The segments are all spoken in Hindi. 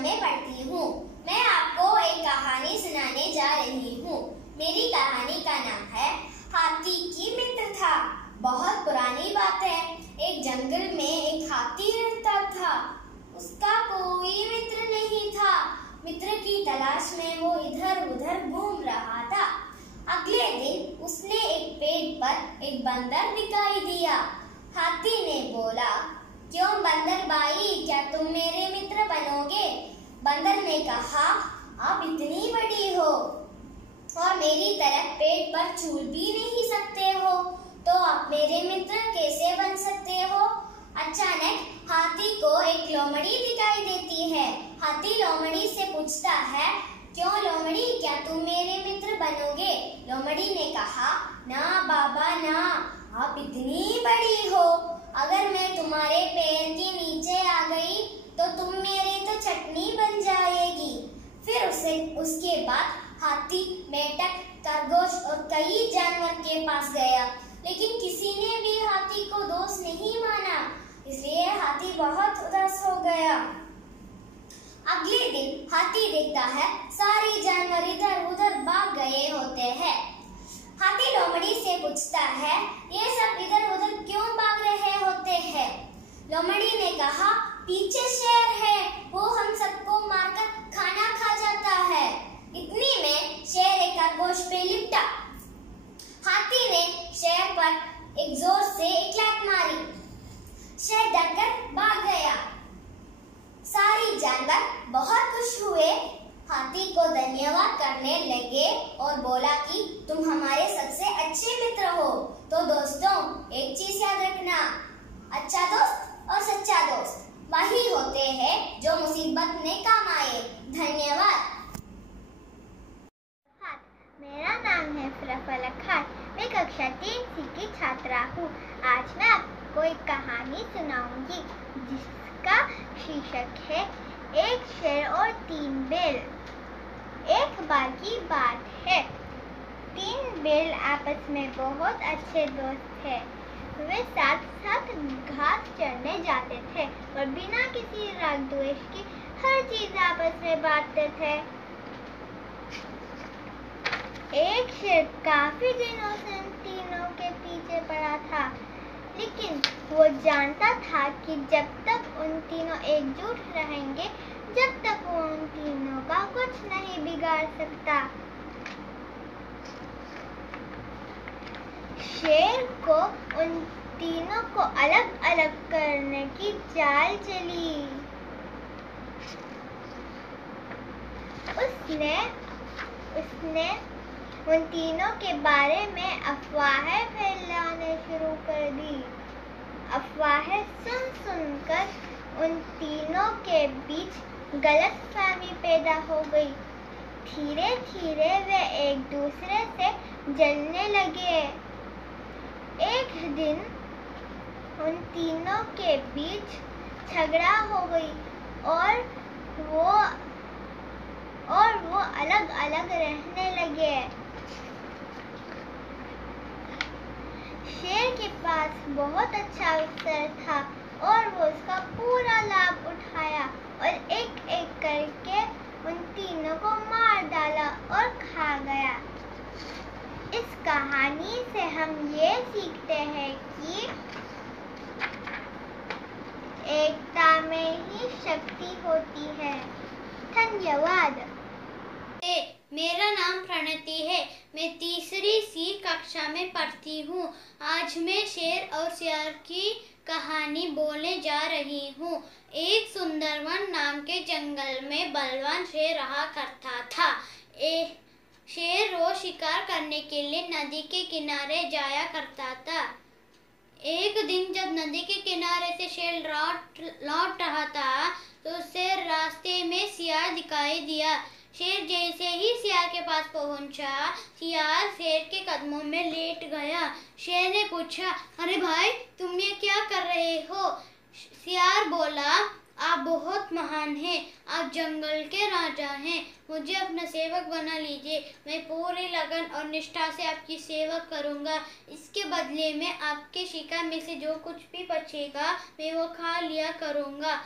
में पढ़ती हूँ। मैं आपको एक कहानी सुनाने जा रही हूँ। मेरी कहानी का नाम है हाथी की मित्र था। बहुत पुरानी बात है। एक जंगल में एक हाथी रहता था। उसका कोई मित्र नहीं था। मित्र की तलाश में वो इधर उधर घूम रहा था। अगले दिन उसने एक पेड़ पर एक बंदर दिखाई दिया। हाथी ने बोला, क्यों बंदर भाई, क्या तुम मेरे मित्र बनोगे? बंदर ने कहा, आप इतनी बड़ी हो और मेरी तरह पेड़ पर झूल भी नहीं सकते हो, तो आप मेरे मित्र कैसे बन सकते हो? अचानक हाथी को एक लोमड़ी दिखाई देती है। हाथी लोमड़ी से पूछता है, क्यों लोमड़ी, क्या तुम मेरे मित्र बनोगे? लोमड़ी ने कहा, ना बाबा ना, आप इतनी बड़ी हो, अगर मैं तुम्हारे पैर के नीचे आ गई तो तुम मेरे तो चटनी बन जाएगी। फिर उसके बाद हाथी, मेंढक, खरगोश और कई जानवर के पास गया, लेकिन किसी ने भी हाथी को दोस्त नहीं माना, इसलिए हाथी बहुत उदास हो गया। अगले दिन हाथी देखता है सारे जानवर इधर उधर भाग गए होते हैं। हाथी लोमड़ी से पूछता है, ये सब इधर उधर क्यों भाग रहे होते हैं? लोमड़ी ने कहा, पीछे शेर है, वो हम सबको मारकर खाना खा जाता है। इतनी में शेर एक खरगोश पे लिपटा। हाथी ने शेर पर एक जोर से एक लात मारी। शेर डरकर भाग गया। सारे जानवर बहुत खुश हुए, हाथी को धन्यवाद करने लगे और बोला कि तुम हमारे सबसे अच्छे मित्र हो। तो दोस्तों, एक चीज याद रखना, अच्छा दोस्त और सच्चा दोस्त वही होते हैं जो मुसीबत में काम आए। धन्यवाद। मेरा नाम है फलक खान। मैं कक्षा 3C की छात्रा हूँ। आज मैं आपको एक कहानी सुनाऊंगी जिसका शीर्षक है एक शेर और 3 बैल। एक बार की बात है, 3 बैल आपस में बहुत अच्छे दोस्त थे। वे साथ साथ घास चरने जाते थे और बिना किसी राग द्वेष की हर चीज आपस में बांटते थे। एक शेर काफी दिनों से उन तीनों के पीछे पड़ा था, लेकिन वो जानता था कि जब तक उन तीनों एकजुट रहेंगे, जब तक वो उन तीनों का कुछ नहीं बिगाड़ सकता। शेर को उन तीनों को अलग अलग करने की चाल चली। उसने उन तीनों के बारे में अफवाहें फैलाने शुरू कर दी। अफवाहें सुनकर उन तीनों के बीच गलतफहमी पैदा हो गई। धीरे धीरे वे एक दूसरे से जलने लगे। एक दिन उन तीनों के बीच झगड़ा हो गई और वो अलग अलग रहने लगे। शेर के पास बहुत अच्छा अवसर था और वो उसका पूरा लाभ उठाया और एक एक करके उन तीनों को मार डाला और खा गया। इस कहानी से हम ये सीखते हैं कि एकता में ही शक्ति होती है। धन्यवाद। मेरा नाम प्रणति है। मैं 3री कक्षा में पढ़ती हूँ। आज मैं शेर और सियार की कहानी बोलने जा रही हूँ। एक सुंदरवन नाम के जंगल में बलवान शेर रहा करता था। शेर रोज शिकार करने के लिए नदी के किनारे जाया करता था। एक दिन जब नदी के किनारे से शेर लौट रहा था तो उसे रास्ते में सियार दिखाई दिया। शेर जैसे ही सियार के पास पहुंचा, सियार शेर के कदमों में लेट गया। शेर ने पूछा, अरे भाई, तुम ये क्या कर रहे हो? सियार बोला, आप बहुत महान हैं, आप जंगल के राजा हैं, मुझे अपना सेवक बना लीजिए। मैं पूरी लगन और निष्ठा से आपकी सेवा करूंगा। इसके बदले में आपके शिकार में से जो कुछ भी बचेगा मैं वो खा लिया करूंगा।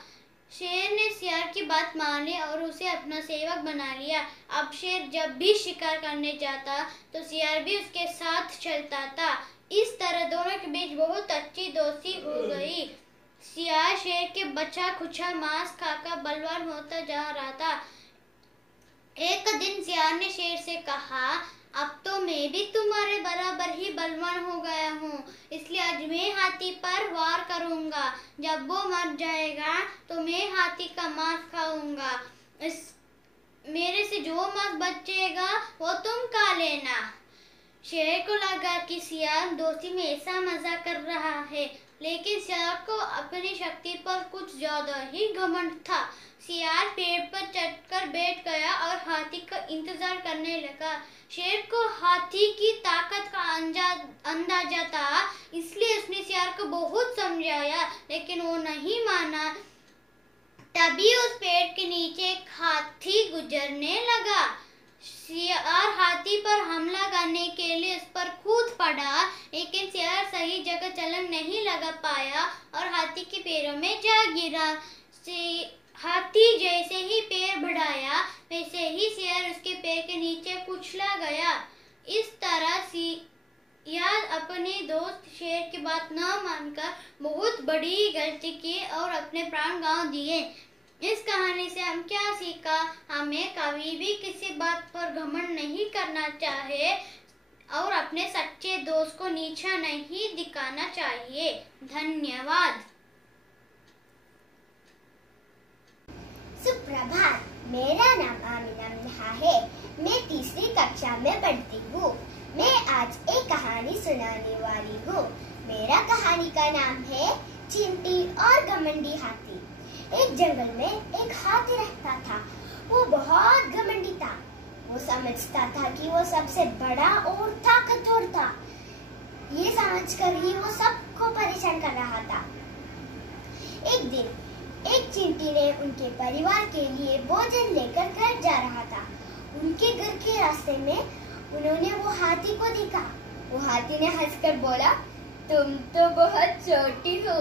शेर ने सियार की बात मान ली और उसे अपना सेवक बना लिया। अब शेर जब भी शिकार करने जाता तो सियार भी उसके साथ चलता था। इस तरह दोनों के बीच बहुत अच्छी दोस्ती हो गई। सियार शेर के बचा खुचा मांस खाकर बलवान होता जा रहा था। एक दिन सियार ने शेर से कहा, अब तो मैं भी तुम्हारे बराबर ही बलवान हो गया हूँ, इसलिए आज मैं हाथी पर वार करूँगा। जब वो मर जाएगा तो मैं हाथी का मांस खाऊंगा। मेरे से जो मांस बचेगा वो तुम खा लेना। शेर को लगा कि सियार दोस्ती में ऐसा मजा कर रहा है, लेकिन सियार को अपनी शक्ति पर कुछ ज्यादा ही घमंड था। सियार पेड़ पर चढ़कर बैठ गया और हाथी का इंतजार करने लगा। शेर को हाथी की ताकत का अंदाजा था, इसलिए उसने सियार को बहुत समझाया, लेकिन वो नहीं माना। तभी उस पेड़ के नीचे एक हाथी गुजरने लगा। सियार हाथी पर हमला करने के लिए उस पर कूद पड़ा, लेकिन सियार सही जगह छलांग नहीं लगा पाया और हाथी के पैरों में जा गिरा। हाथी जैसे ही पैर बढ़ाया वैसे ही सियार उसके पैर के नीचे कुचला गया। इस तरह सियार अपने दोस्त शेर की बात न मानकर बहुत बड़ी गलती की और अपने प्राण गंवा दिए। इस कहानी से हम क्या सीखा? हमें कभी भी किसी बात पर घमंड नहीं करना चाहिए और अपने सच्चे दोस्त को नीचा नहीं दिखाना चाहिए। धन्यवाद। सुप्रभात, मेरा नाम आमिना मिन्हा है। मैं तीसरी कक्षा में पढ़ती हूँ। मैं आज एक कहानी सुनाने वाली हूँ। मेरा कहानी का नाम है चिंटी और घमंडी हाथी। एक जंगल में एक हाथी रहता था। वो बहुत घमंडी था। वो समझता था कि वो सबसे बड़ा और ताकतवर था। ये समझकर ही वो सबको परेशान कर रहा था। एक दिन एक चिंटी ने उनके परिवार के लिए भोजन लेकर घर जा रहा था। उनके घर के रास्ते में उन्होंने वो हाथी को देखा। वो हाथी ने हंसकर बोला, तुम तो बहुत छोटी हो,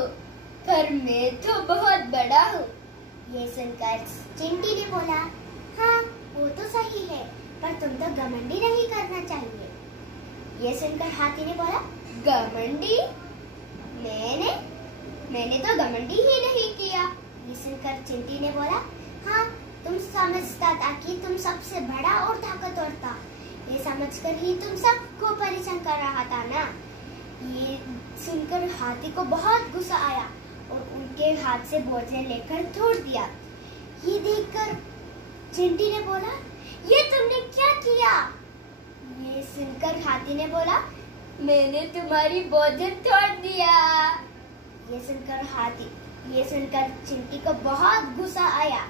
पर मैं तो बहुत बड़ा हूँ। ये सुनकर चिंटी ने बोला, हाँ वो तो सही है, पर तुम तो घमंडी नहीं करना चाहिए। ये सुनकर हाथी ने बोला, घमंडी? मैंने तो घमंडी ही नहीं किया। ये सुनकर चिंटी ने बोला, हाँ तुम समझता था कि तुम सबसे बड़ा और ताकतवर था, ये समझकर ही तुम सबको परेशान कर रहा था ना। ये सुनकर हाथी को बहुत गुस्सा आया और उनके हाथ से भोजन लेकर तोड़ दिया। ये देखकर चिंटी ने बोला, ये तुमने क्या किया? ये सुनकर हाथी ने बोला, मैंने तुम्हारी भोजन तोड़ दिया। ये सुनकर चिंटी को बहुत गुस्सा आया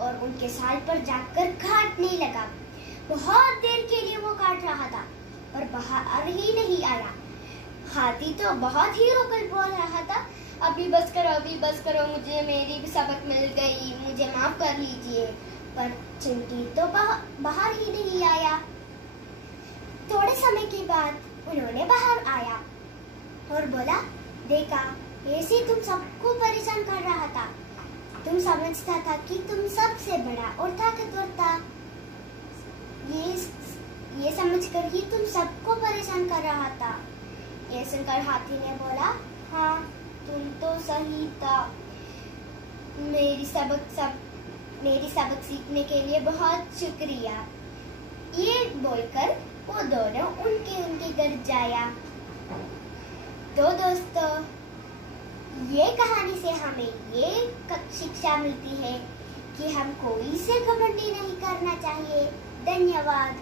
और उनके साल पर जाकर काटने लगा। बहुत देर के लिए वो काट रहा था, पर बाहर ही नहीं आया। हाथी तो बहुत ही रोकर बोल रहा था, अभी बस करो, मुझे मेरी सबक मिल गई, मुझे माफ कर लीजिए। पर चिंटी तो बाहर ही नहीं आया। थोड़े समय के बाद उन्होंने बाहर आया और बोला, देखा ऐसे तुम सबको परेशान कर रहा था, तुम समझता था कि तुम सबसे बड़ा और ताकतवर था, ये समझकर ही तुम सबको परेशान कर रहा था। ये सुनकर हाथी ने बोला, हाँ तुम तो सही था, मेरी सबक सीखने के लिए बहुत शुक्रिया। ये बोलकर वो दोनों उनके घर जाया। तो दोस्तों, ये कहानी से हमें ये शिक्षा मिलती है कि हम कोई से घमंडी नहीं करना चाहिए। धन्यवाद।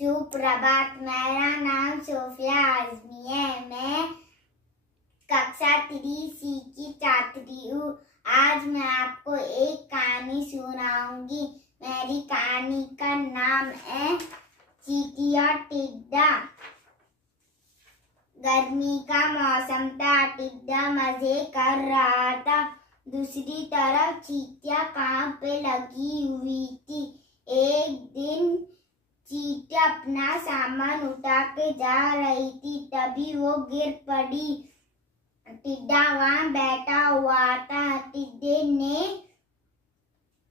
सुप्रभात, मेरा नाम सोफिया आजमी है। मैं कक्षा 3C की छात्री हूँ। आज मैं आपको एक कहानी सुनाऊंगी। मेरी कहानी का नाम है चींटी और टिड्डा। गर्मी का मौसम था, टिड्डा मजे कर रहा था। दूसरी तरफ चींटियां काम पे लगी हुई थी। एक दिन चींटी अपना सामान उठा के जा रही थी, तभी वो गिर पड़ी। टिड्डा वहाँ बैठा हुआ था। टिड्डे ने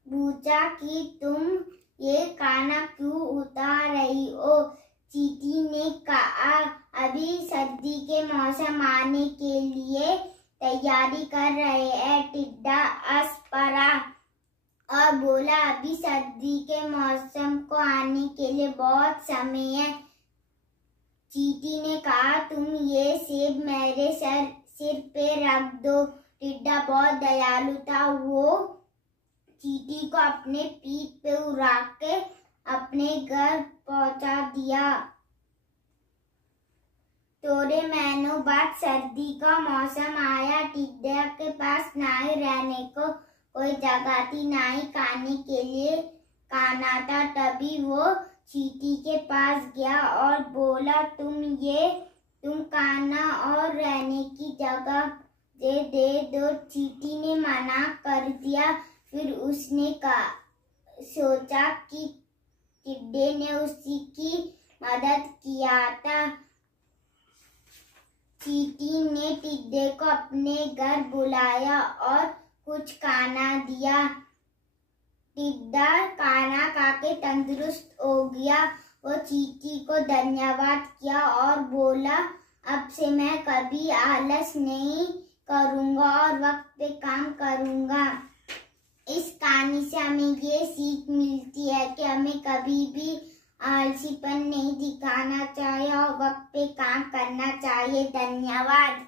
पूछा कि तुम ये खाना क्यों उतार रही हो? चींटी ने कहा, अभी सर्दी के मौसम आने के लिए तैयारी कर रहे हैं। टिड्डा हंस पड़ा और बोला, अभी सर्दी के मौसम को आने के लिए बहुत समय है। चींटी ने कहा, तुम ये सेब मेरे सिर पे रख दो। टिड्डा बहुत दयालु था। वो चींटी को अपने पीठ पे उड़ा के अपने घर पहुंचा दिया। थोड़े महीनों बाद सर्दी का मौसम आया। टिड्डे के पास ना ही रहने को कोई जगह थी, ना ही खाने के लिए खाना था। तभी वो चींटी के पास गया और बोला, तुम खाना और रहने की जगह दे दो। चींटी ने मना कर दिया। फिर उसने सोचा कि टिड्डे ने उसी की मदद किया था। चींटी ने टिड्डे को अपने घर बुलाया और कुछ खाना दिया। टिड्डा खाना खा के तंदुरुस्त हो गया। वो चींटी को धन्यवाद किया और बोला, अब से मैं कभी आलस नहीं करूँगा और वक्त पे काम करूँगा। इस कहानी से हमें ये सीख मिलती है कि हमें कभी भी आलसीपन नहीं दिखाना चाहिए और वक्त पे काम करना चाहिए। धन्यवाद।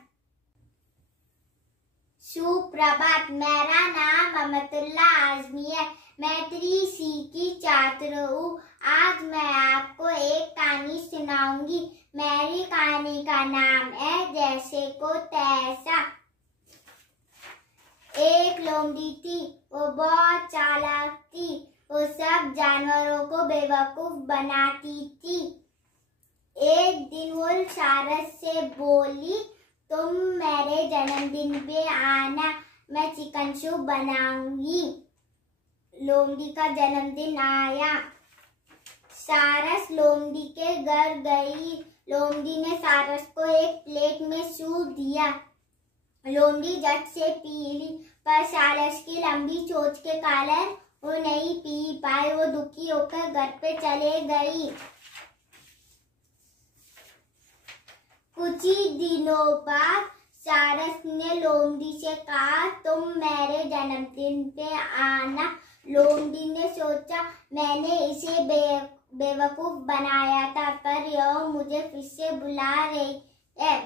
सुप्रभात। मेरा नाम अमतुल्ला आजमी है। मैं 3C की छात्र हूँ। आज मैं आपको एक कहानी सुनाऊंगी। मेरी कहानी का नाम है जैसे को तैसा। एक लोमड़ी थी। वो बहुत चालाक थी। वो सब जानवरों को बेवकूफ बनाती थी। एक दिन वो सारस से बोली, तुम मेरे जन्मदिन पे आना, मैं चिकन सूप बनाऊंगी। लोमड़ी का जन्मदिन आया। सारस लोमड़ी के घर गई। लोमड़ी ने सारस को एक प्लेट में सूप दिया। लोमड़ी झट से पी ली, पर सारस की लंबी चोंच के कारण वो नहीं पी पाई। वो दुखी होकर घर पे चले गई। कुछ ही दिनों बाद सारस ने लोमड़ी से कहा, तुम मेरे जन्मदिन पे आना। लोमड़ी ने सोचा, मैंने इसे बेवकूफ बनाया था, पर यह मुझे फिर से बुला रही है।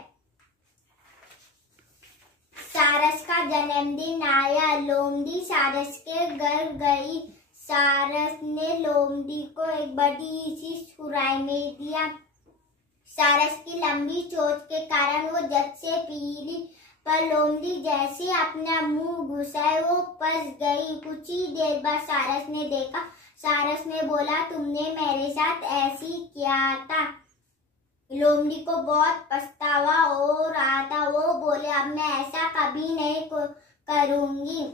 सारस का जन्मदिन आया। लोमड़ी सारस के घर गई। सारस ने लोमड़ी को एक बड़ी सी सुराही में दिया। सारस की लंबी चोंच के कारण वो झट से पी ली, पर लोमड़ी जैसे अपना मुंह घुसाए वो फंस गई। कुछ ही देर बाद सारस ने देखा। सारस ने बोला, तुमने मेरे साथ ऐसी किया था। लोमड़ी को बहुत पछतावा हो रहा था। वो बोले, अब मैं ऐसा कभी नहीं करूंगी।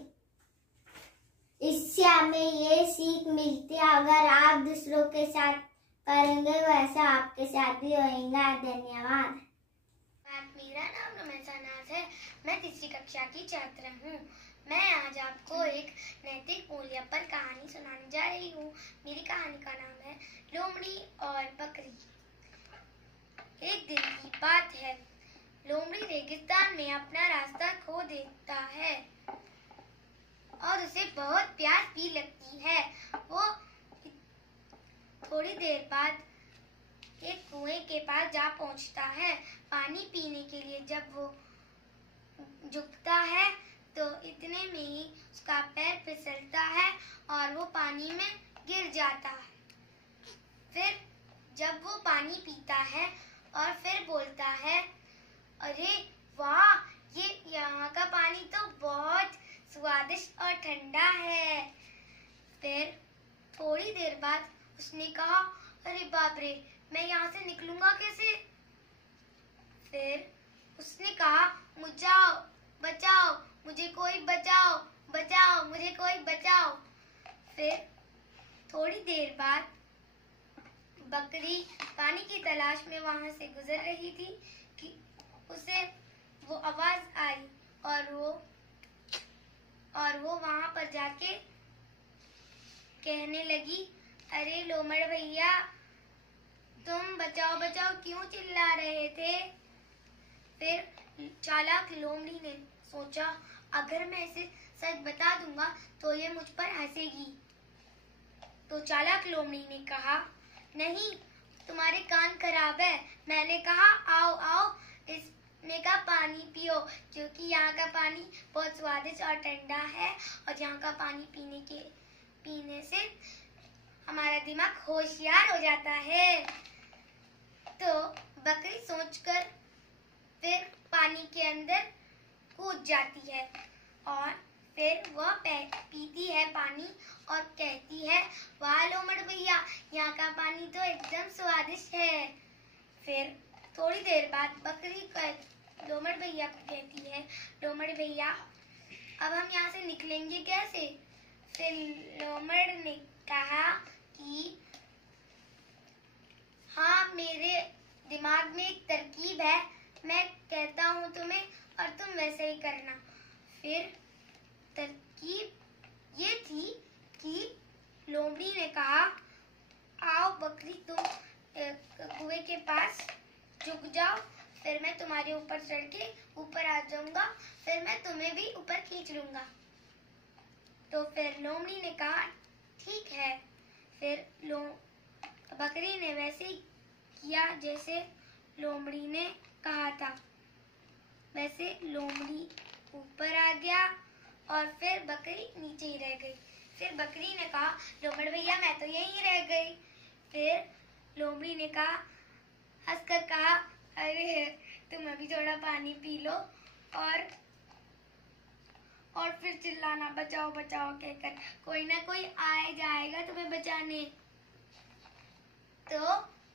इससे हमें ये सीख मिलती है, अगर आप दूसरों के साथ करेंगे वैसा आपके साथ भी होगा। धन्यवाद। मेरा नाम रमेशा नाज है। मैं 3री कक्षा की छात्र हूँ। मैं आज आपको एक नैतिक मूल्य पर कहानी सुनाने जा रही हूँ। मेरी कहानी का नाम है लोमड़ी और बकरी। एक दिन की बात है। लोमड़ी रेगिस्तान में अपना रास्ता खो देता है और उसे बहुत प्यास भी लगती है। वो थोड़ी देर बाद एक कुएं के पास जा पहुंचता है। पानी पीने के लिए जब वो झुकता है तो इतने में ही उसका पैर फिसलता है और वो पानी में गिर जाता है। फिर जब वो पानी पीता है और फिर बोलता है, अरे वाह, ये यहाँ का पानी तो बहुत स्वादिष्ट और ठंडा है। फिर थोड़ी देर बाद उसने कहा, अरे बाप रे, मैं यहाँ से निकलूंगा कैसे? फिर उसने कहा, बचाओ बचाओ, मुझे कोई बचाओ, बचाओ मुझे कोई बचाओ। फिर थोड़ी देर बाद बकरी पानी की तलाश में वहां से गुजर रही थी कि उसे वो आवाज आई और वो वहां पर जाके कहने लगी, अरे लोमड़ भैया, तुम बचाओ बचाओ क्यों चिल्ला रहे थे? फिर चालाक लोमड़ी ने सोचा, अगर मैं इसे सच बता दूंगा तो ये मुझ पर हंसेगी। तो चालाक लोमड़ी ने कहा, नहीं, तुम्हारे कान खराब है। मैंने कहा आओ आओ इसमें का पानी पियो, क्योंकि यहाँ का पानी बहुत स्वादिष्ट और ठंडा है और यहाँ का पानी पीने से हमारा दिमाग होशियार हो जाता है। तो बकरी सोचकर फिर पानी के अंदर कूद जाती है और फिर वह पीती है पानी और कहती है, वाह लोमड़ भैया, यहाँ का पानी तो एकदम स्वादिष्ट है। फिर थोड़ी देर बाद बकरी लोमड़ भैया को कहती है, लोमड़ भैया, अब हम यहाँ से निकलेंगे कैसे? फिर लोमड़ ने कहा कि हाँ, मेरे दिमाग में एक तरकीब है, मैं कहता हूँ तुम्हें और तुम वैसे ही करना। फिर तरकीब ये थी कि लोमड़ी ने कहा, आओ बकरी, तुम कुएं के पास झुक जाओ, फिर मैं तुम्हारे ऊपर चढ़ के ऊपर आ जाऊंगा, फिर मैं तुम्हें भी ऊपर खींच लूंगा। तो फिर लोमड़ी ने कहा, ठीक है। फिर बकरी ने वैसे ही किया जैसे लोमड़ी ने कहा था। वैसे लोमड़ी ऊपर आ गया और फिर बकरी नीचे ही रह गई। फिर बकरी ने कहा, लोमड़ भैया, मैं तो यहीं रह गई। फिर लोमड़ी ने कहा, हंसकर कहा, अरे तुम अभी थोड़ा पानी पी लो और फिर चिल्लाना बचाओ बचाओ कहकर, कोई ना कोई आए जाएगा तुम्हें बचाने। तो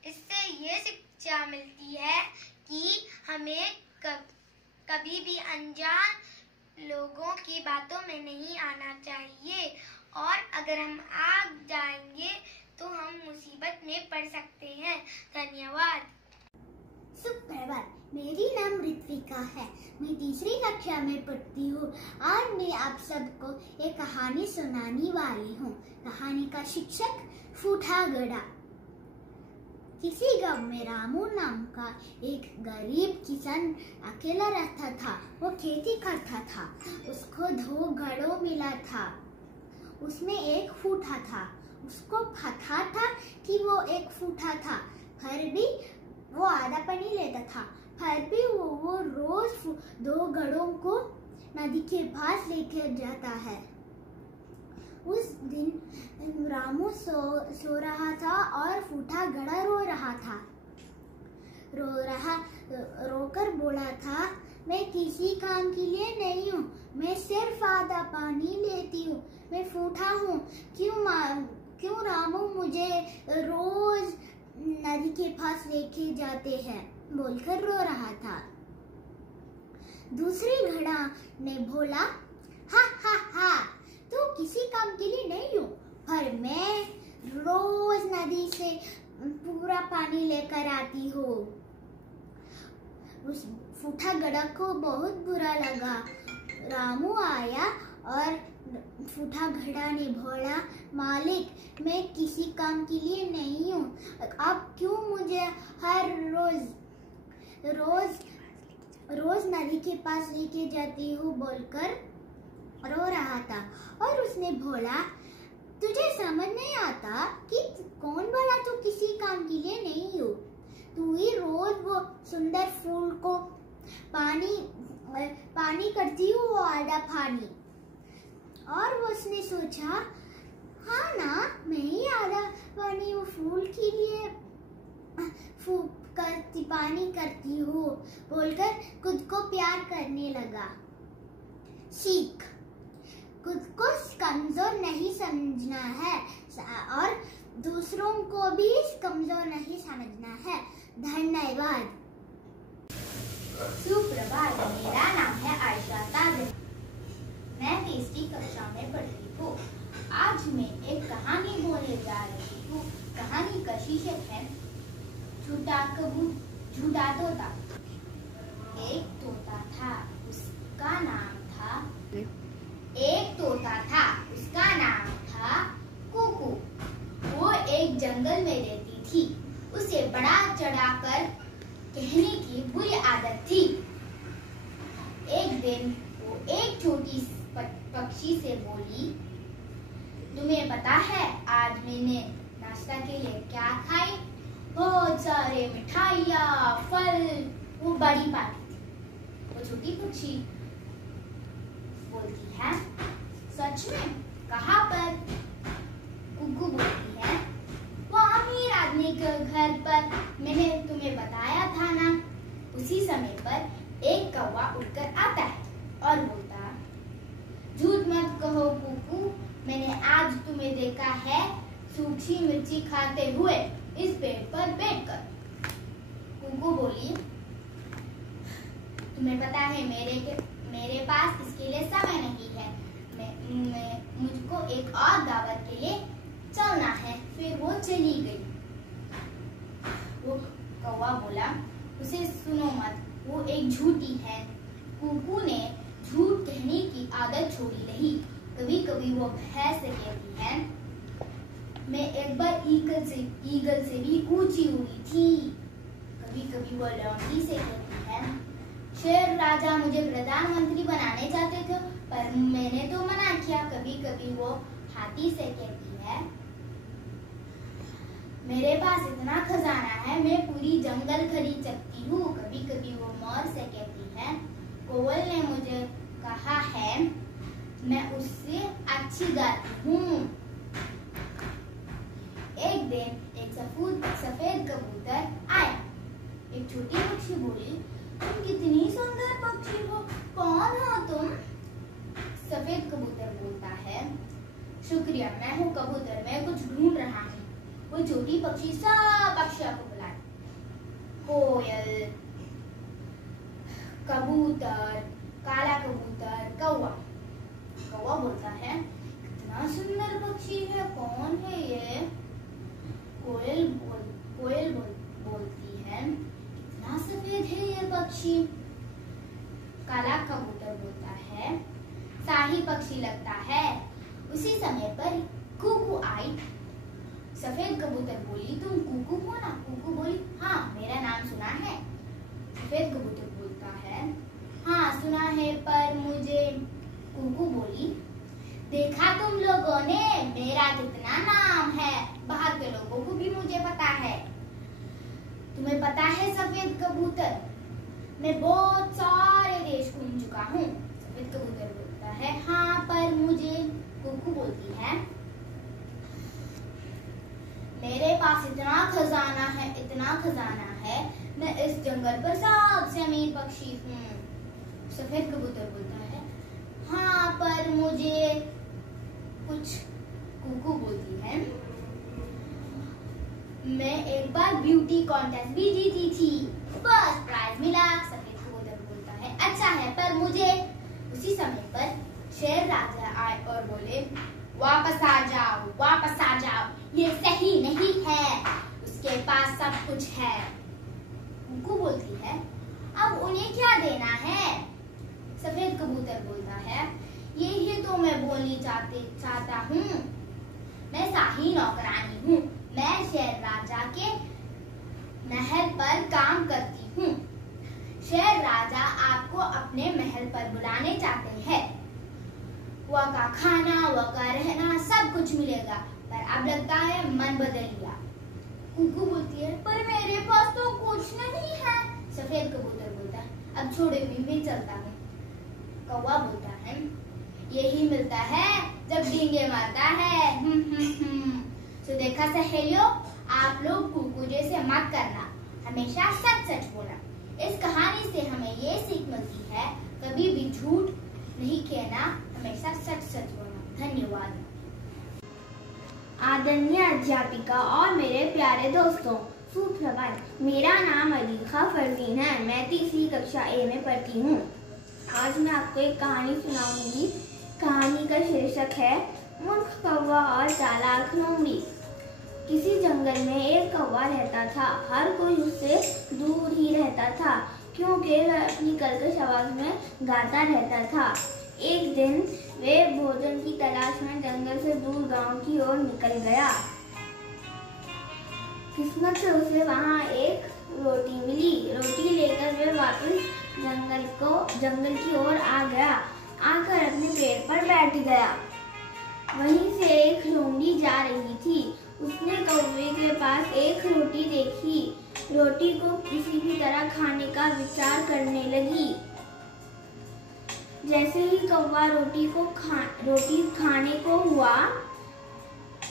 इससे ये शिक्षा मिलती है कि हमें कभी भी अनजान लोगों की बातों में नहीं आना चाहिए, और अगर हम आ जाएंगे तो हम मुसीबत में पड़ सकते हैं। धन्यवाद। सुप्रभात, मेरी नाम ऋत्विका है। मैं तीसरी कक्षा में पढ़ती हूँ। आज मैं आप सबको एक कहानी सुनाने वाली हूँ। कहानी का शीर्षक फूटा घड़ा। किसी गांव में रामू नाम का एक गरीब किसान अकेला रहता था। वो खेती करता था। उसको 2 घड़ों मिला था। उसमें एक फूटा था। उसको पता था कि वो एक फूटा था, फिर भी वो आधा पानी लेता था। फिर भी वो रोज 2 घड़ों को नदी के पास लेकर जाता है। उस दिन रामू सो रहा था और फूटा घड़ा रो रहा था। रोकर बोला था, मैं किसी काम के लिए नहीं हूँ, मैं सिर्फ आधा पानी लेती हूँ, मैं फूटा हूँ। क्यों रामू मुझे रोज नदी के पास लेके जाते हैं, बोलकर रो रहा था। दूसरी घड़ा ने बोला, हा हा हा, तू किसी काम के लिए नहीं हूँ, पर मैं रोज नदी से पूरा पानी लेकर आती हूँ। उस फूटा घड़ा को बहुत बुरा लगा। रामू आया और फूटा घड़ा ने बोला, मालिक, मैं किसी काम के लिए नहीं हूँ, आप क्यों मुझे हर रोज नदी के पास लेके जाती हो, बोलकर रो रहा था। और उसने बोला, तुझे समझ नहीं आता कि कौन बोला तू किसी काम के लिए नहीं हो? तू ही रोज वो सुंदर फूल को पानी करती हो, वो आधा पानी। और उसने सोचा, हाँ ना, मैं ही आधा पानी वो फूल के लिए पानी करती हूँ, बोलकर खुद को प्यार करने लगा। सीख, खुद को कमजोर नहीं समझना है और दूसरों को भी कमजोर नहीं समझना है। धन्यवाद। सुप्रभात, मेरा नाम है आयशा ताज़। मैं तीसरी कक्षा में पढ़ती हूँ। आज मैं एक कहानी बोलने जा रही हूँ। कहानी का शीर्षक है झूठा तोता। एक तोता था, उसका नाम था कुकू। वो एक जंगल में रहती थी। उसे बड़ा चढ़ाकर कहने की बुरी आदत थी। एक दिन वो एक छोटी पक्षी से बोली, तुम्हें पता है आज मैंने नाश्ता के लिए क्या खाई? बहुत सारे मिठाइयाँ, फल। वो बड़ी पार्टी थी। वो छोटी पक्षी बोलती है, सच में? कहाँ पर? कुकू बोलती है, वो अमीर आदमी के घर पर, मैंने तुम्हें बताया था ना। उसी समय पर एक कौवा उड़कर आता है और बोलता, झूठ मत कहो कुकू, मैंने आज तुम्हें देखा है सूखी मिर्ची खाते हुए इस पेड़ पर बैठकर। कुकू बोली, तुम्हें पता है मेरे पास इसके लिए समय नहीं है। मुझको एक और दावत के लिए चलना है। फिर वो चली गई। वो कौवा बोला, उसे सुनो मत, वो एक झूठी है। कुकू ने झूठ कहने की आदत छोड़ी नहीं। कभी कभी वो भैंस से कहती है, मैं एक बार ईगल से भी ऊंची उड़ी थी। कभी कभी वो लौंडी से कहती है, शेर राजा मुझे प्रधानमंत्री बनाने चाहते थे पर मैंने तो मना किया। कभी कभी वो हाथी से कहती है, मेरे पास इतना खजाना है मैं पूरी जंगल खरीद सकती हूँ। कभी कभी वो मोर से कहती है, कोयल ने मुझे कहा है मैं उससे अच्छी गाती हूँ। एक दिन एक सफेद कबूतर आया। एक छोटी पक्षी बोली, तुम कितनी सुंदर पक्षी हो, कौन हो तुम? सफेद कबूतर बोलता है, शुक्रिया, मैं हूँ कबूतर, मैं कुछ ढूंढ रहा हूँ। वो छोटी पक्षी सब पक्षियों को बुलाती, कोयल, कबूतर, काला कबूतर, कौवा। कौवा बोलता है, कितना सुंदर पक्षी है, कौन है ये? कोयल बोलती है, कितना सफेद है ये पक्षी। काला कबूतर बोलता है, शाही पक्षी लगता है। उसी समय पर कुकू आई। सफेद कबूतर बोली, तुम कुकू हो ना? कुकू बोली, हाँ, मेरा नाम सुना है। सफेद कबूतर बोलता है, हाँ सुना है, पर मुझे। कुकू बोली, देखा तुम लोगों ने, मेरा कितना नाम है, बाहर के लोगों को भी मुझे पता है। तुम्हें पता है सफेद कबूतर, मैं बहुत सारे देश घूम चुका हूँ। सफेद कबूतर बोलता है, हाँ, पर मुझे। कुकू बोलती है, मेरे पास इतना खजाना है, मैं इस जंगल पर सबसे अमीर पक्षी हूँ। सफेद कबूतर बोलता है, हाँ, पर मुझे कुछ। कुकू बोलती है, मैं एक बार ब्यूटी कॉन्टेस्ट भी जीती थी, फर्स्ट प्राइज मिला। सफेद कबूतर बोलता है, अच्छा है, पर मुझे। उसी समय पर शेर राजा आए और बोले, वापस आ जाओ, ये सही नहीं है, उसके पास सब कुछ है। कुकू बोलती है, अब उन्हें क्या देना है? सफेद कबूतर बोलता है, यही तो मैं बोलनी चाहता हूँ, मैं शाही नौकरानी हूँ, मैं शेर राजा के महल पर काम करती हूँ। शेर राजा आपको अपने महल पर बुलाने चाहते हैं। वहाँ का खाना, वहाँ का रहना, सब कुछ मिलेगा, पर अब लगता है मन बदल लिया। कुकू बोलती है, पर मेरे पास तो कुछ नहीं है। सफेद कबूतर बोलता है, अब छोड़े मैं चलता हूँ। कौवा बोलता है, यही मिलता है जब डींगे मारता है। तो देखा सहेलियों, आप लोग कुकू जैसे मत करना, हमेशा सच बोलना। इस कहानी से हमें ये सीख मिलती है, कभी भी झूठ नहीं कहना, हमेशा सच बोलना। धन्यवाद। आदरणीय अध्यापिका और मेरे प्यारे दोस्तों, सुप्रभात। मेरा नाम अलीखा फरवीन है, मैं तीसरी कक्षा ए में पढ़ती हूँ। आज मैं आपको एक कहानी सुनाऊंगी। कहानी का शीर्षक है मूर्ख कौवा और चालाक लोमड़ी। किसी जंगल में एक कौवा रहता था। हर कोई उससे दूर ही रहता था क्योंकि वह अपनी कर्कश आवाज में गाता रहता था। एक दिन वे भोजन की तलाश में जंगल से दूर गांव की ओर निकल गया। किस्मत से उसे वहां एक रोटी मिली। रोटी लेकर वे वापस जंगल की ओर आ गया। आकर अपने पेड़ पर बैठ गया। वहीं से एक लोमड़ी जा रही थी। उसने कौवे के पास एक रोटी देखी। रोटी को किसी भी तरह खाने का विचार करने लगी। जैसे ही कौवा रोटी खाने को हुआ,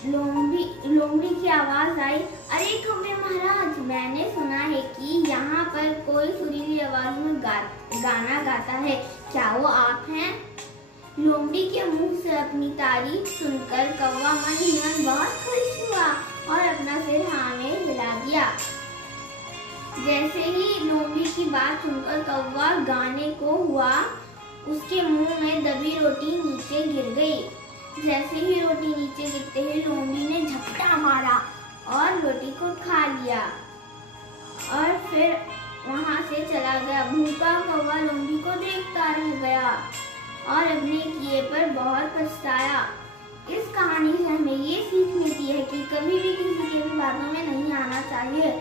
लोमड़ी की आवाज आई, अरे कौवे महाराज, मैंने सुना है कि यहाँ पर कोई सुरीली आवाज में गाना गाता है, क्या वो आप हैं? लोमड़ी के मुंह से अपनी तारीफ सुनकर कौवा मन ही मन बहुत खुश हुआ और अपना सिर हाँ में हिला दिया। जैसे ही लोमड़ी की बात सुनकर कौवा गाने को हुआ, उसके मुंह में दबी रोटी नीचे गिर गई। जैसे ही रोटी नीचे गिरते ही लोमड़ी ने झपटा मारा और रोटी को खा लिया और फिर वहां से चला गया। भूखा कौवा लोमड़ी को देखता रह गया और अपने किए पर बहुत पछताया। इस कहानी से हमें ये सीख मिलती है कि कभी भी किसी की भी बातों में नहीं आना चाहिए।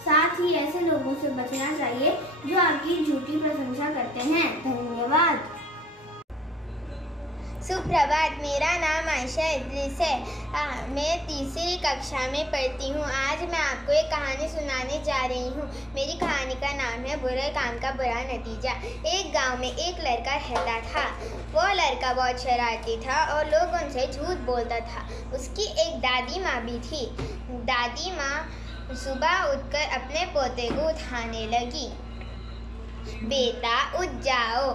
साथ ही ऐसे लोगों से बचना चाहिए जो आपकी झूठी प्रशंसा करते हैं। धन्यवाद। सुप्रभात, मेरा नाम आयशा इद्रिस है। मैं तीसरी कक्षा में पढ़ती हूँ। आज मैं आपको एक कहानी सुनाने जा रही हूँ। मेरी कहानी का नाम है बुरे काम का बुरा नतीजा। एक गांव में एक लड़का रहता था। वो लड़का बहुत शरारती था और लोग उनसे झूठ बोलता था। उसकी एक दादी माँ भी थी। दादी माँ सुबह उठकर अपने पोते को उठाने लगी। बेटा उठ जाओ,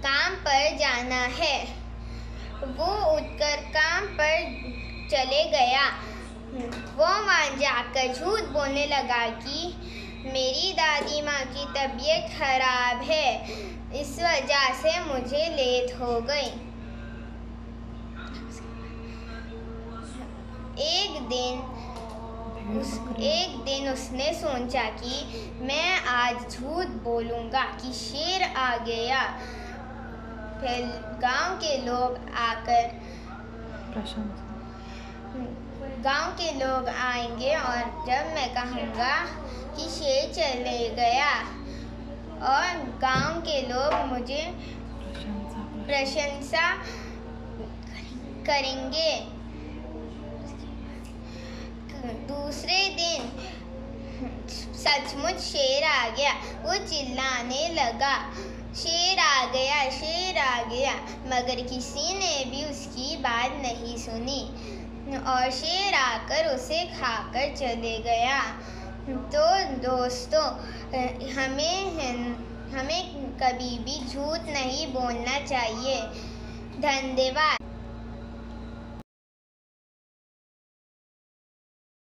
काम पर जाना है। वो उठकर काम पर चले गया। वो वहाँ जाकर झूठ बोलने लगा कि मेरी दादी माँ की तबीयत खराब है, इस वजह से मुझे लेट हो गई। एक दिन उसने सोचा कि मैं आज झूठ बोलूँगा कि शेर आ गया। फिर गांव के लोग आएंगे और जब मैं कहूँगा कि शेर चले गया और गांव के लोग मुझे प्रशंसा करेंगे। दूसरे दिन सचमुच शेर आ गया। वो चिल्लाने लगा, शेर आ गया, शेर आ गया, मगर किसी ने भी उसकी बात नहीं सुनी और शेर आकर उसे खाकर चले गया। तो दोस्तों, हमें कभी भी झूठ नहीं बोलना चाहिए। धन्यवाद।